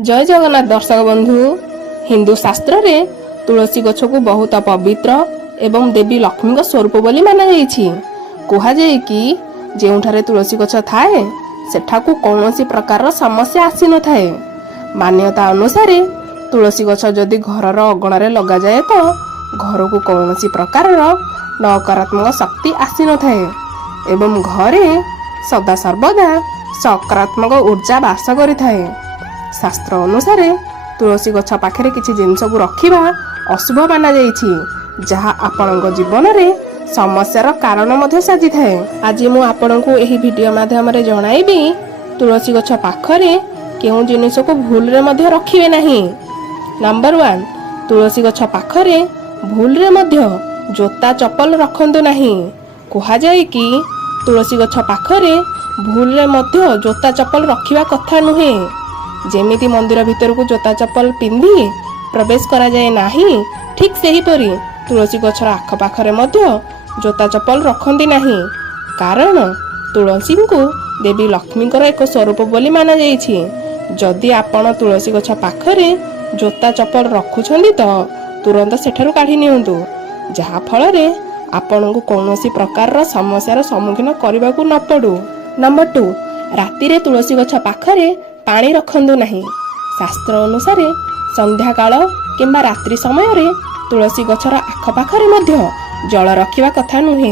जय जगन्नाथ दर्शक बंधु। हिंदू शास्त्र रे तुलसी गछ को बहुत पवित्र एवं देवी लक्ष्मी स्वरूप बोली माना जाइछि। कुहा जाय कि जेउठारे तुलसी गछ थाए सेठाकू कौनसी प्रकार समस्या आसी न थाए। मान्यता अनुसार तुलसी गछ जदि घरर अगणारे लगा जाए तो घर को कौनसी प्रकार नकारात्मक शक्ति आसी न थाए एवं घरे सदा सर्वदा सकारात्मक ऊर्जा वास करि थाए। शास्त्र अनुसार तुलसी गछ पाखे किसी जिनस को रखा अशुभ माना जाइछि, जहाँ आपणक जीवन में समस्यार कारण साजि थाए। आज मु आपन को एही वीडियो माध्यम रे जणाइबी तुलसी गछ पाखरे केउ जिनिस को भूल रे मध्य रखिबे नहीं। नंबर 1, तुलसी गछ पाखरे भूल रे मध्य जोता चप्पल रखंतु नहीं। कुहा जाय कि तुलसी गछ पाखरे भूल रे मध्य जोता चप्पल रखिबा कथा नुहे। जेमिति मंदिर भितर को जोता चप्पल पिंधि प्रवेश करा जाए नाही, ठीक सेही परी तुलसी गछर आख पाखरे मध्य जोता चप्पल रखंती नहीं। कारण तुलसी को देवी लक्ष्मीकर एक स्वरूप बोली माना जाइछि। जदि आपण तुलसी गछ पाखरे जोता चप्पल रखुछंती तो तुरंत सेठारु काढी नियंतु, जहा फल रे आपण को कौनसी प्रकार समस्यार सम्मुखीन करबा को न पड़ू। नंबर 2, राति रे तुलसी गछ पाखरे पानी रखंतु नहीं। शास्त्र अनुसार संध्या काल किंबा रात्रि समय रे तुलसी गछर आख पाखरे मध्य जल रखिबा कथा नुहे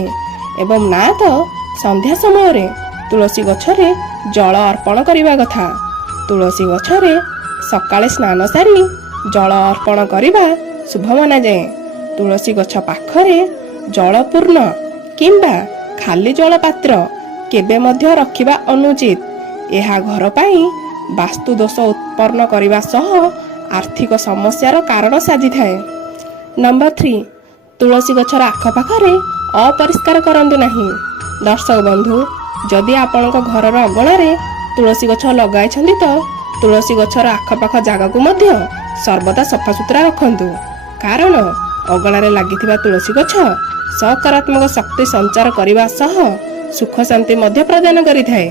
एवं ना तो संध्या समय रे तुलसी गछरे जल अर्पण करिबा कथा। तुलसी गछरे सकाळे स्नान सारी जल अर्पण करिबा शुभ माना जाए। तुलसी गछ पाखरे जलपूर्ण किंबा खाली जल पात्र केबे मध्य रखिबा अनुचित। यह घर पाई वास्तु दोष उत्पन्न करने सह आर्थिक समस्यार कारण साजि थाए। नंबर 3, तुलसी गछर आख पाखरे अपरिष्कार करंतु नहीं। दर्शक बंधु, जदि आपणक घरर अगणारे तुलसी गछ लगाइछंती तो तुलसी गछर आखपाख जगह को मध्य सर्वदा सफासुतरा रखंतु। कारण अगणारे लागिथिबा तुलसी गछ सकारात्मक शक्ति संचार करने सह सुख शांति मध्य प्रदान करिथाए।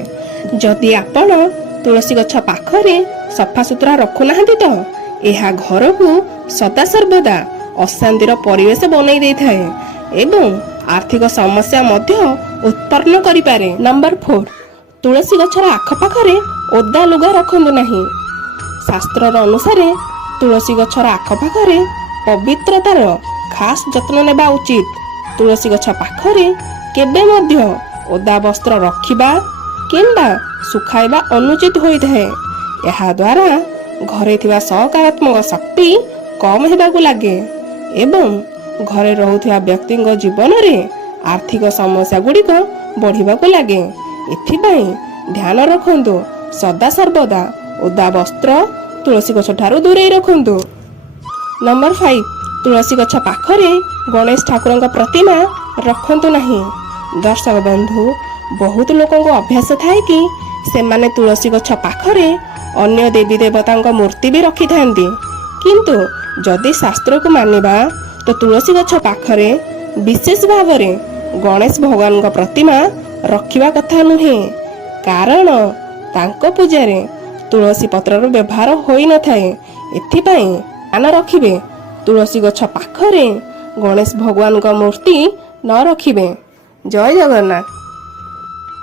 जदि आपण तुलसी गछ पाखरे सफासुतरा रखुनाहांती तो यह घर को सदा सर्वदा अशांतिर परिवेश बनई दे थाए एवं आर्थिक समस्या मध्य उत्पन्न करि पारे। नंबर 4, तुलसी गछर आख पाखरे ओदा लुगा रखंतु नहीं। शास्त्र अनुसार तुलसी गछर आख पाखरे पवित्रतार खास जत्न नेबा उचित। तुलसी गछ पाखरे केबे मध्य ओदा वस्त्र रखिबा किंबा सुखाइबा अनुचित होई थाए। यह द्वारा घरे थिबा सकारात्मक शक्ति कम हेबाकू लागे एवं घरे रहुथिबा व्यक्तिଙ୍କ जीवन रे आर्थिक समस्या गुड़िक बढ़िबाकू लागे। एथिपाई ध्यान रखंतु सदा सर्वदा ओदा वस्त्र तुलसी गछ ठारू दूरे रखंतु। नंबर 5, तुलसी गछ पाखरे गणेश ठाकुरଙ୍କ प्रतिमा रखंतु नहीं। दर्शक बंधु, बहुत लोकों को अभ्यास थाए कि सेमाने तुलसी गछ पाखरे अन्य देवी देवतांक मूर्ति भी रखि थांती, किंतु जदि शास्त्र को मानिबा तो तुलसी गछ पाखरे विशेष भाव में गणेश भगवान का प्रतिमा रखिबा कथा नुहे। कारण तांको पूजा रे तुलसी पत्रर व्यवहार होई न थाए। एथिपाई ध्यान रखिबे तुलसी गछ पाखरे गणेश भगवान का मूर्ति न रखिबे। जय जगन्नाथ।